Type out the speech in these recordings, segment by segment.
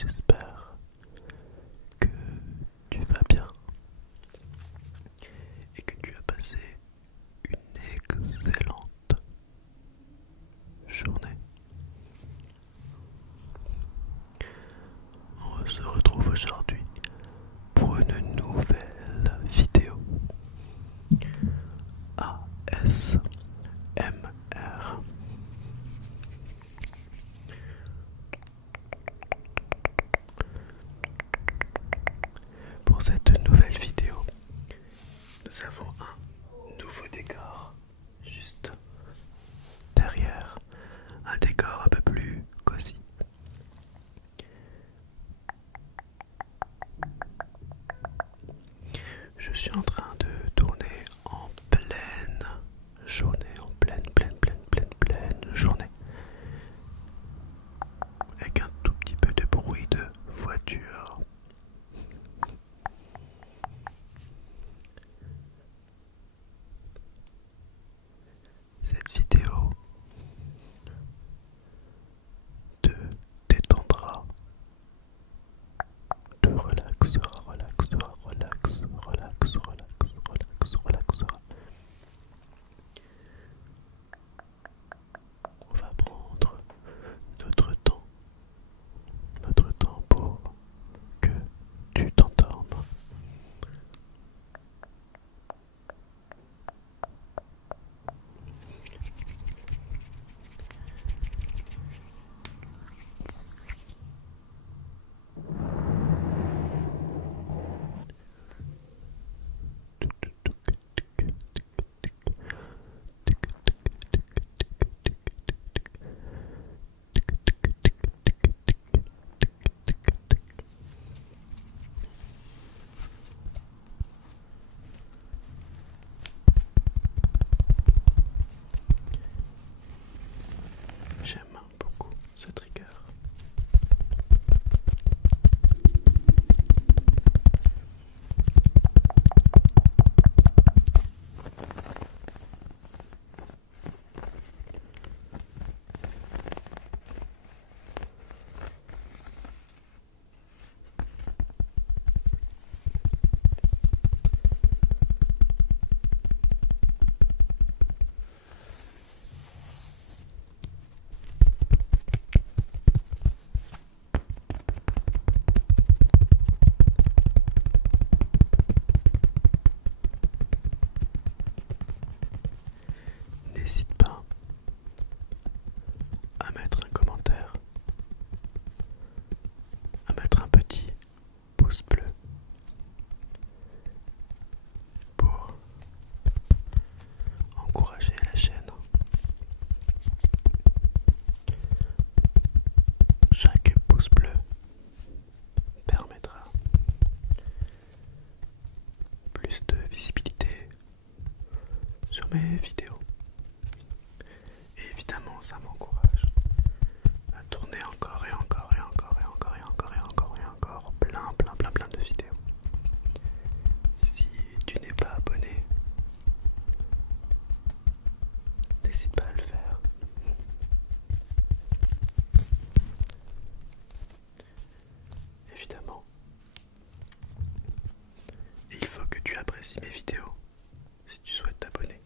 j'espère que tu vas bien et que tu as passé une excellente journée. On se retrouve aujourd'hui pour une nouvelle vidéo ASMR. Pour cette nouvelle vidéo, nous avons un nouveau décor juste derrière, un décor un peu plus cosy. Je suis en train de tourner en pleine journée, en pleine journée, avec un tout petit peu de bruit de voiture. Cette vidéo te détendra, te relaxera. On va prendre notre temps pour que tu t'endormes. J'aime beaucoup ce trigger. N'hésite pas à mettre un commentaire, à mettre un petit pouce bleu pour encourager la chaîne. Chaque pouce bleu permettra plus de visibilité sur mes vidéos. Et évidemment, ça m'encourage à tourner encore plein de vidéos. Si tu n'es pas abonné, n'hésite pas à le faire. Évidemment. Et il faut que tu apprécies mes vidéos si tu souhaites t'abonner.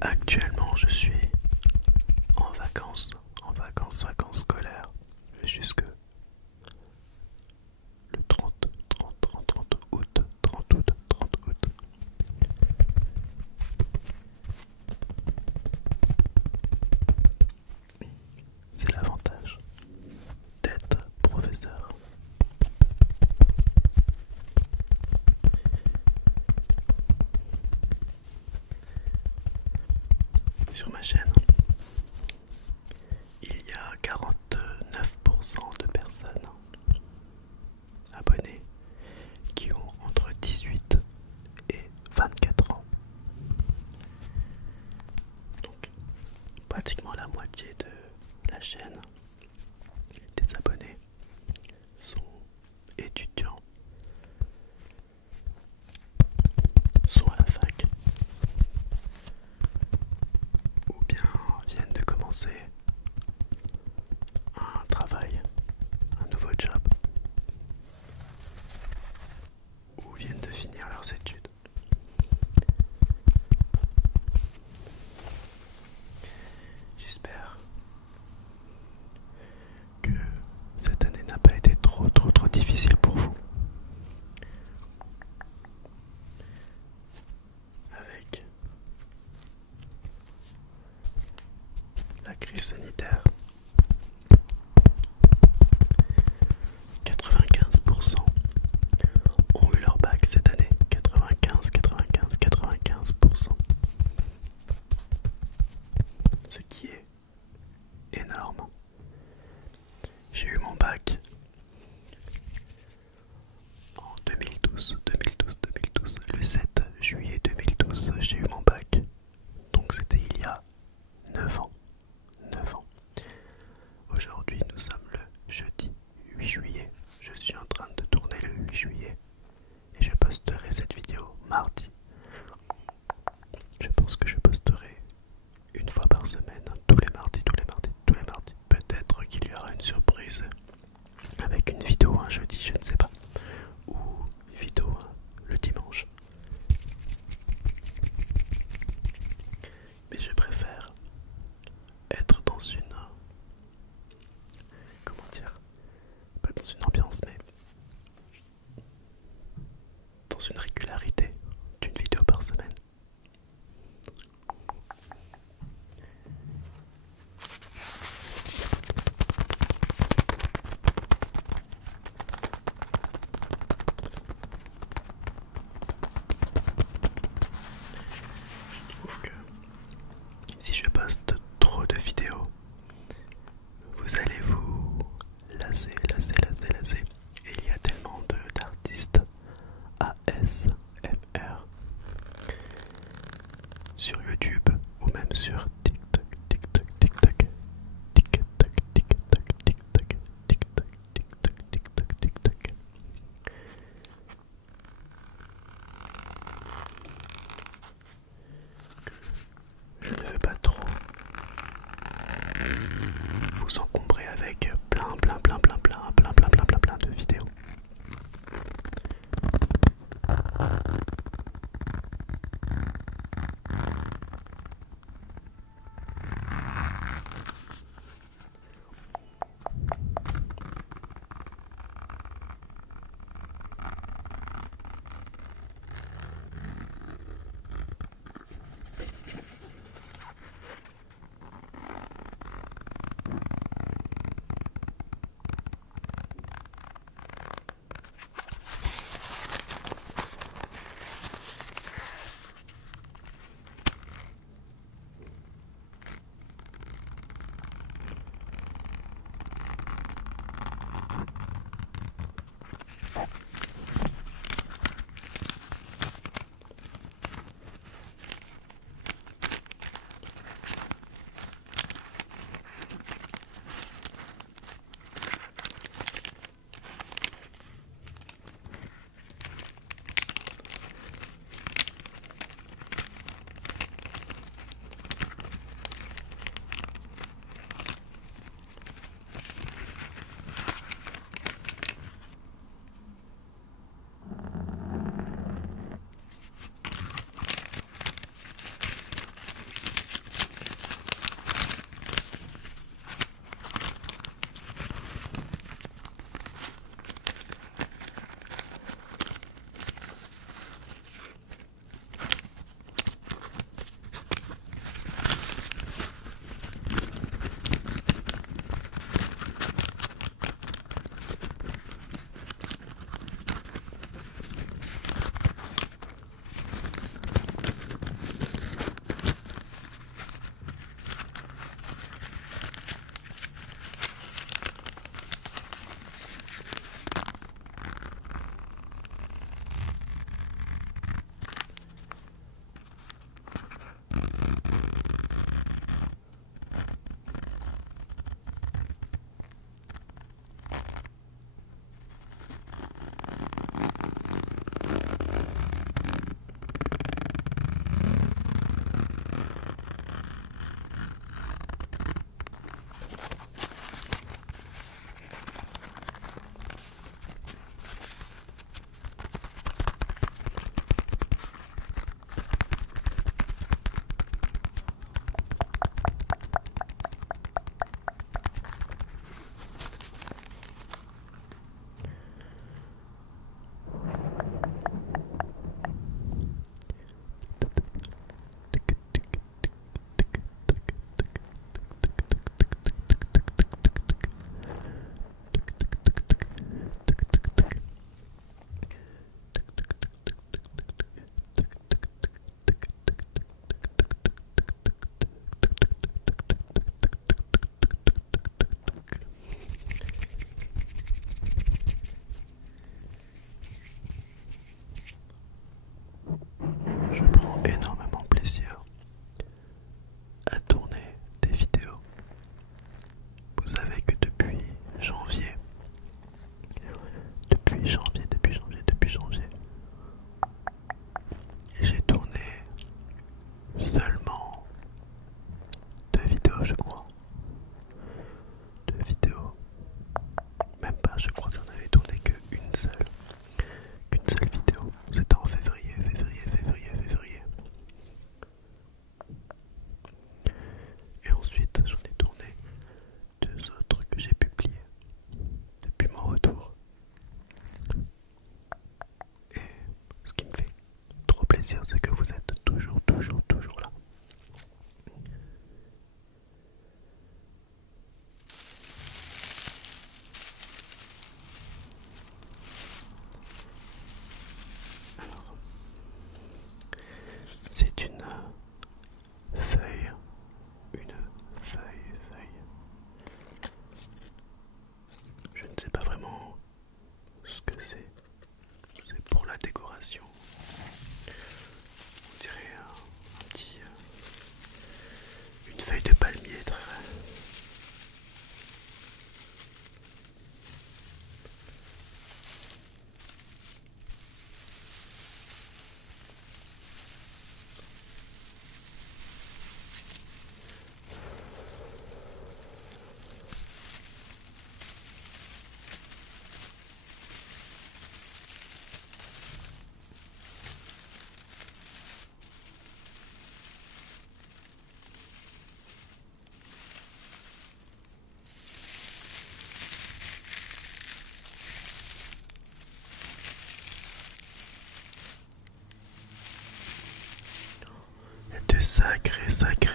Actuellement, je suis en vacances scolaires jusque le 30 août. C'est l'avantage d'être professeur. Sur ma chaîne, il y a 49% de personnes abonnées qui ont entre 18 et 24 ans. Donc pratiquement la moitié de la chaîne des abonnés sont étudiants. sanitaire. 95% ont eu leur bac cette année. 95%. Ce qui est énorme. J'ai eu mon bac en 2012. Le 7 juillet 2012, j'ai eu mon bac. Donc c'était il y a 9 ans. Aujourd'hui, nous sommes le jeudi 8 juillet. Je suis en train de tourner le 8 juillet et je posterai cette vidéo mardi. Je pense que je posterai une fois par semaine, tous les mardis. Peut-être qu'il y aura une surprise avec une vidéo un jeudi, je ne sais pas, ou une vidéo le dimanche. Mais je préfère être dans une... Comment dire? Pas dans une ambiance, mais dans une régularité d'une vidéo par semaine. Je trouve que si je poste trop de vidéos, vous allez vous lasser. Et il y a tellement d'artistes ASMR sur YouTube ou même sur TikTok. Je ne veux pas trop vous encombrer avec plein de vidéos.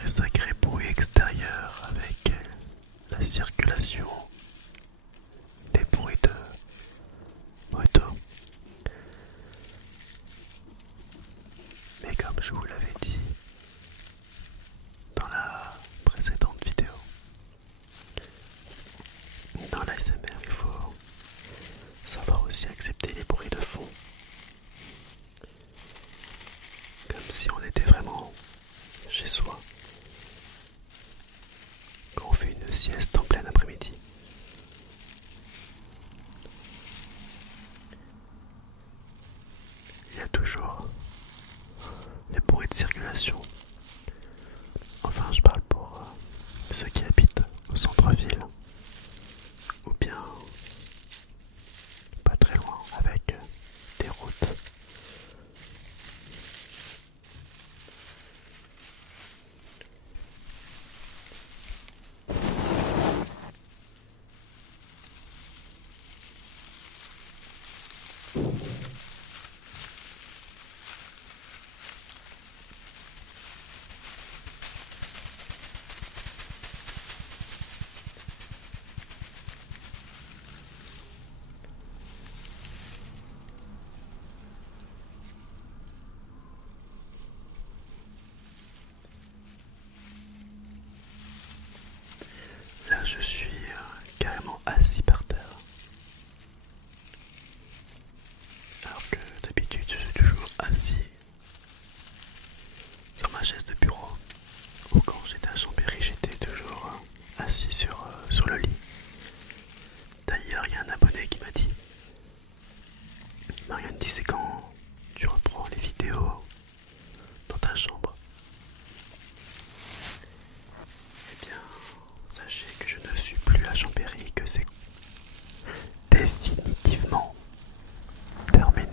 sacré bruit extérieur avec la circulation, des bruits de moto. Mais comme je vous l'avais dit dans la précédente vidéo, dans l'ASMR il faut savoir aussi accepter les bruits de fond, comme si on était vraiment chez soi quand on fait une sieste en plein après-midi. Il y a toujours les bruits de circulation. Enfin, je parle pour ceux qui habitent au centre-ville ou bien pas très loin avec des routes. Là, je suis carrément assis par terre. Alors que d'habitude, je suis toujours assis sur ma chaise de bureau. Ou quand j'étais à Chambéry, j'étais toujours assis sur le lit. D'ailleurs, il y a un abonné qui m'a dit: Marianne, c'est quand tu reprends les vidéos dans ta chambre? Eh bien, sachez que je ne suis plus à Chambéry, que c'est définitivement terminé.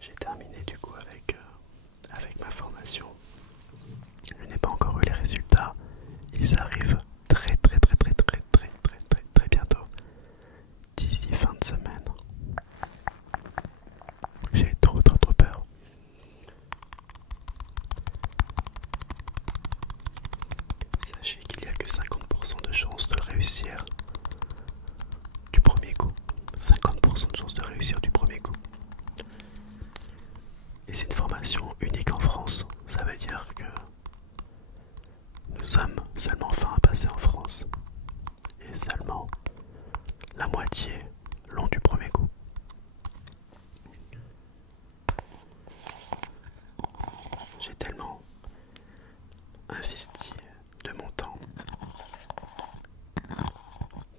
J'ai terminé du coup avec ma formation. Je n'ai pas encore eu les résultats. Ils arrivent très bientôt. D'ici fin de semaine. J'ai trop peur. Sachez qu'il n'y a que 50% de chances de réussir du premier coup. 50% de chances de réussir du premier coup. Et c'est une formation unique en France. Ça veut dire que nous sommes seulement fin à passer en France. Et seulement la moitié l'ont du premier coup. J'ai tellement investi de mon temps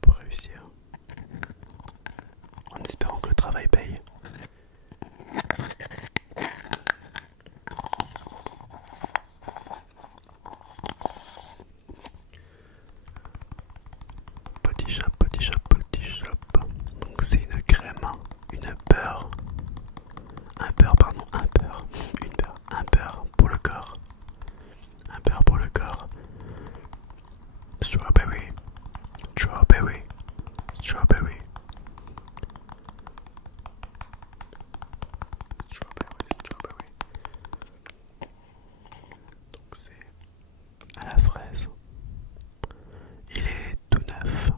pour réussir, en espérant que le travail paye. Petit shop. Donc c'est une crème, une beurre, un beurre pour le corps. Un beurre pour le corps. Strawberry. Donc c'est à la fraise. Il est tout neuf.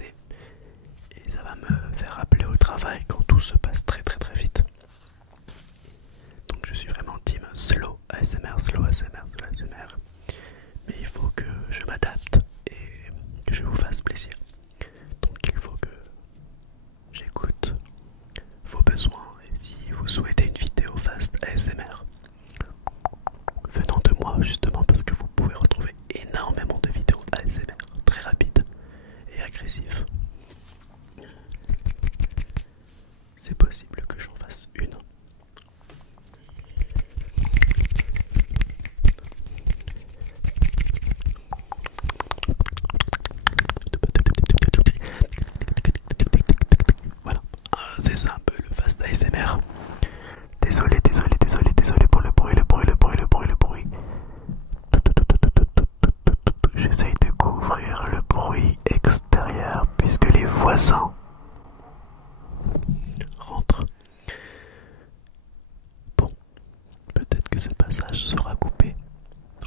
stresser et ça va me faire appeler au travail quand tout se passe très très très vite. Donc je suis vraiment team slow ASMR, slow ASMR, slow ASMR. Mais il faut que je m'adapte et que je vous fasse plaisir. Donc il faut que j'écoute vos besoins. Et si vous souhaitez une vidéo fast ASMR venant de moi, justement, parce que vous pouvez retrouver énormément de vidéos ASMR très rapides et agressives, c'est possible que j'en fasse une. Voilà, c'est ça un peu le fast ASMR. Désolé, désolé, désolé, désolé pour le bruit, le bruit, le bruit, le bruit, le bruit. J'essaye de couvrir le bruit extérieur puisque les voisins rentrent. Bon, peut-être que ce passage sera coupé.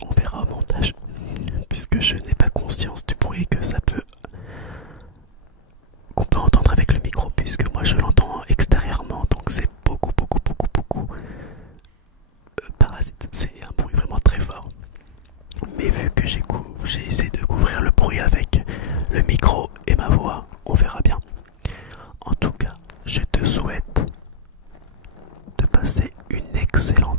On verra au montage puisque je n'ai pas conscience du bruit que ça peut qu'on peut entendre avec le micro, puisque moi je l'entends extérieurement, donc c'est beaucoup parasite, c'est un bruit vraiment très fort. Mais vu que j'ai essayé de couvrir le bruit avec le micro et ma voix, on verra bien. En tout cas, je te souhaite de passer une excellente